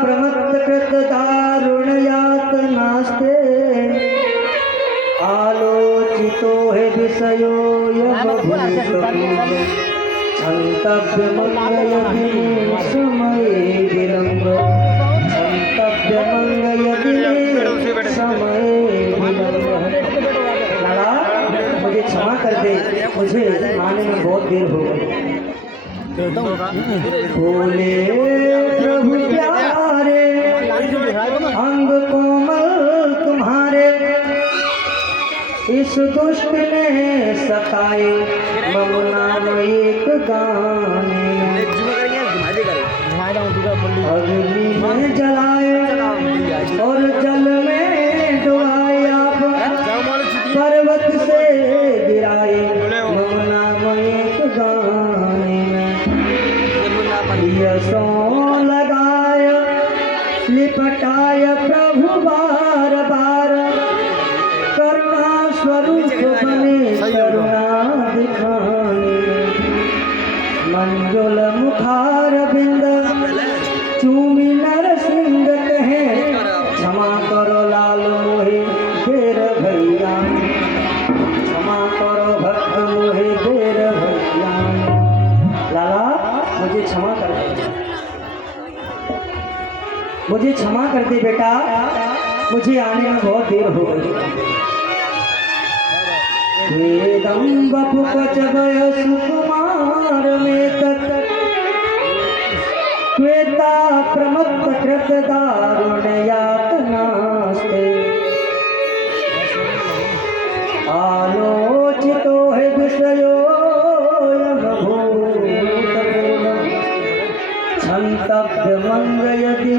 प्रमत्तकृत दारुणयातनास्ते आलोचितो हि विषयो क्षन्तव्यमङ्गयति समये विलम्ब क्षन्तव्यमङ्गयति समये विलम्ब। लाला मुझे क्षमा कर दे, मुझे आने में बहुत देर हो गई। बोले प्रभु प्यारे अंग कोमल तुम्हारे इस दुष्ट ने सताए मम नाम एक गाने अग्नि में जलाए और जल में डुबाए आप पर्वत से गिराए मम नाम एक गाने यशो लगाय लिपटाय प्रभु बार बार करुणा स्वरूप बने करुणा दिखाने मंजुल मुखार बिंद चूमी नरसिंह कहे क्षमा करो लाल मोहे देर भैया क्षमा करो भक्त मोहे देर भैया। लाला मुझे क्षमा कर दे, मुझे क्षमा कर दे बेटा, मुझे आने में बहुत देर हो गई। वेदम बपुपच वय सुकुमार में तत् श्वेता प्रमत्त कृत दारुणयातनास्ते आलोचितो हि विषयो क्षन्तव्यमङ्गयति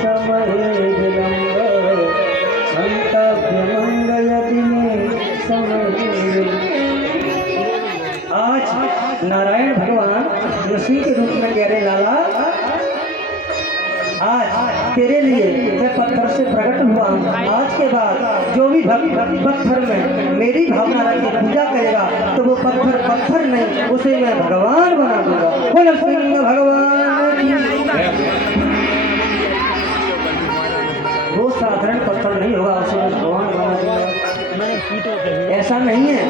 समये विलम्ब क्षन्तव्यमङ्गयति समये विलम्ब। आज नारायण भगवान ऋषि के रूप में कह रहे लाला आज तेरे लिए मैं पत्थर से प्रकट हुआ हूँ। आज के बाद जो भी भक्त पत्थर में मेरी भावना रख के पूजा करेगा तो वो पत्थर पत्थर नहीं, उसे मैं भगवान बना दूंगा। बोलो सिंह भगवान। वो साधारण पत्थर नहीं होगा, उसे मैं भगवान बना दूंगा। ऐसा नहीं है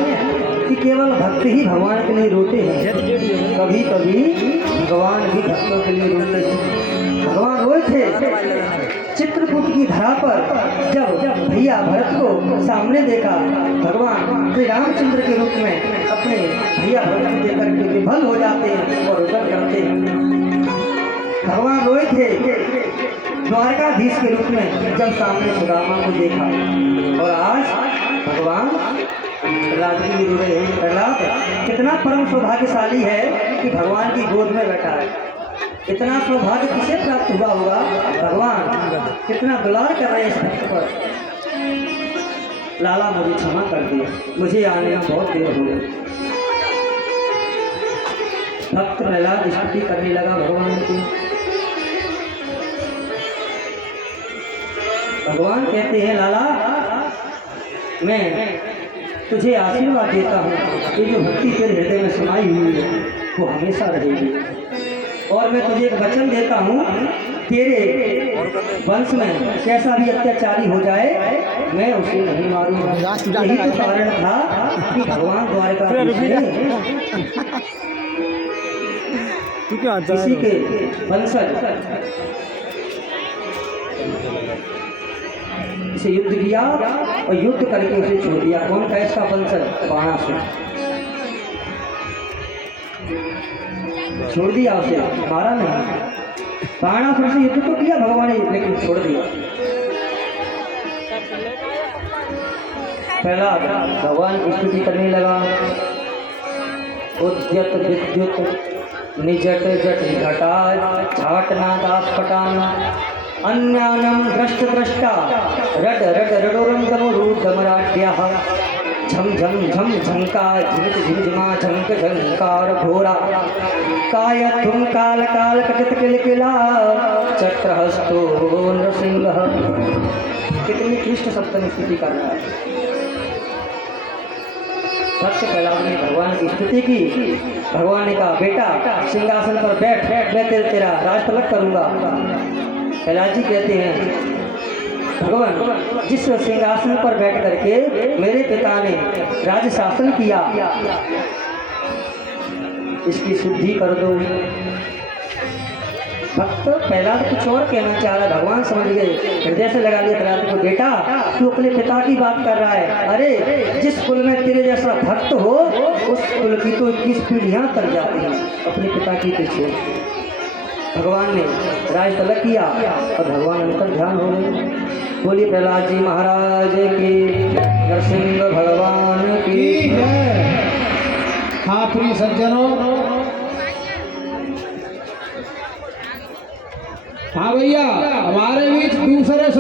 कि केवल भक्त ही भगवान के लिए रोते हैं, कभी कभी भगवान भी भक्तों के लिए रोते हैं। भगवान रोए थे चित्रकूट की धरा पर जब भैया भरत को सामने देखा, भगवान श्री रामचंद्र के रूप में अपने भैया भरत को देखकर के विफल हो जाते हैं और उतर करते हैं। भगवान रोए थे द्वारकाधीश के रूप में जब सामने सुदामा को देखा, और आज भगवान प्रहलाद की रो रहे हैं। प्रहलाद कितना परम सौभाग्यशाली है कि भगवान की गोद में बैठा है। इतना सौभाग्य किसे प्राप्त हुआ होगा? भगवान कितना दुलार कर रहे हैं इस भक्त पर। लाला मुझे क्षमा कर दिया, मुझे आने में बहुत देर हो गई। भक्त प्रहलाद स्तुति करने लगा भगवान की। भगवान कहते हैं लाला मैं तुझे आशीर्वाद देता हूँ, ये जो भक्ति तेरे हृदय में समाई हुई है वो हमेशा रहेगी। और मैं तुझे एक वचन देता हूँ, तेरे वंश में कैसा भी अत्याचारी हो जाए मैं उसे नहीं मारूंगा। यही तो कारण था कि भगवान द्वारकाधीश ने किसी के वंशज से युद्ध किया और युद्ध करके उसे छोड़ दिया। कौन था इसका वंशज? बाणासुर। छोड़ दिया उसे, मारा नहीं। बाणासुर से युद्ध तो किया भगवान ने, लेकिन छोड़ दिया। पहला भगवान की स्तुति करने लगा। उद्यत विद्युत निजट जट घटा झाटना दास पटाना अन्यानम दृष्ट दृष्टा रड रड रडोरंगमरूढमराढ्यः झम झम झम झंकार झिमित झिमझिमा झंक झंकार घोरा काय तुम काल काल कटित किलकिला चक्रहस्तो नृसिंह। कितनी कृष्ण सप्तमी स्तुति कर रहा है। भक्त प्रहलाद ने भगवान की स्तुति की। भगवान ने कहा बेटा सिंहासन पर बैठ, मैं तेरा राज तलक करूंगा। प्रहलाद जी कहते हैं भगवान जिस सिंहासन पर बैठ करके मेरे पिता ने राज्य शासन किया, इसकी शुद्धि कर दो। भक्त प्रहलाद कुछ और कहना चाह रहा, भगवान समझ गए, हृदय से लगा लिया प्रहलाद को, बेटा तू अपने पिता की बात कर रहा है। अरे जिस कुल में तेरे जैसा भक्त हो उस कुल की तो 21 पीढ़ियां कर जाती हैं अपने पिता की पीछे। भगवान ने राज तलक किया और भगवान अंतर ध्यान हो गए। बोलिए प्रहलाद जी महाराज की, नरसिंह भगवान की जय। हाँ प्रिय सज्जनों, हाँ भैया हमारे बीच दूसरे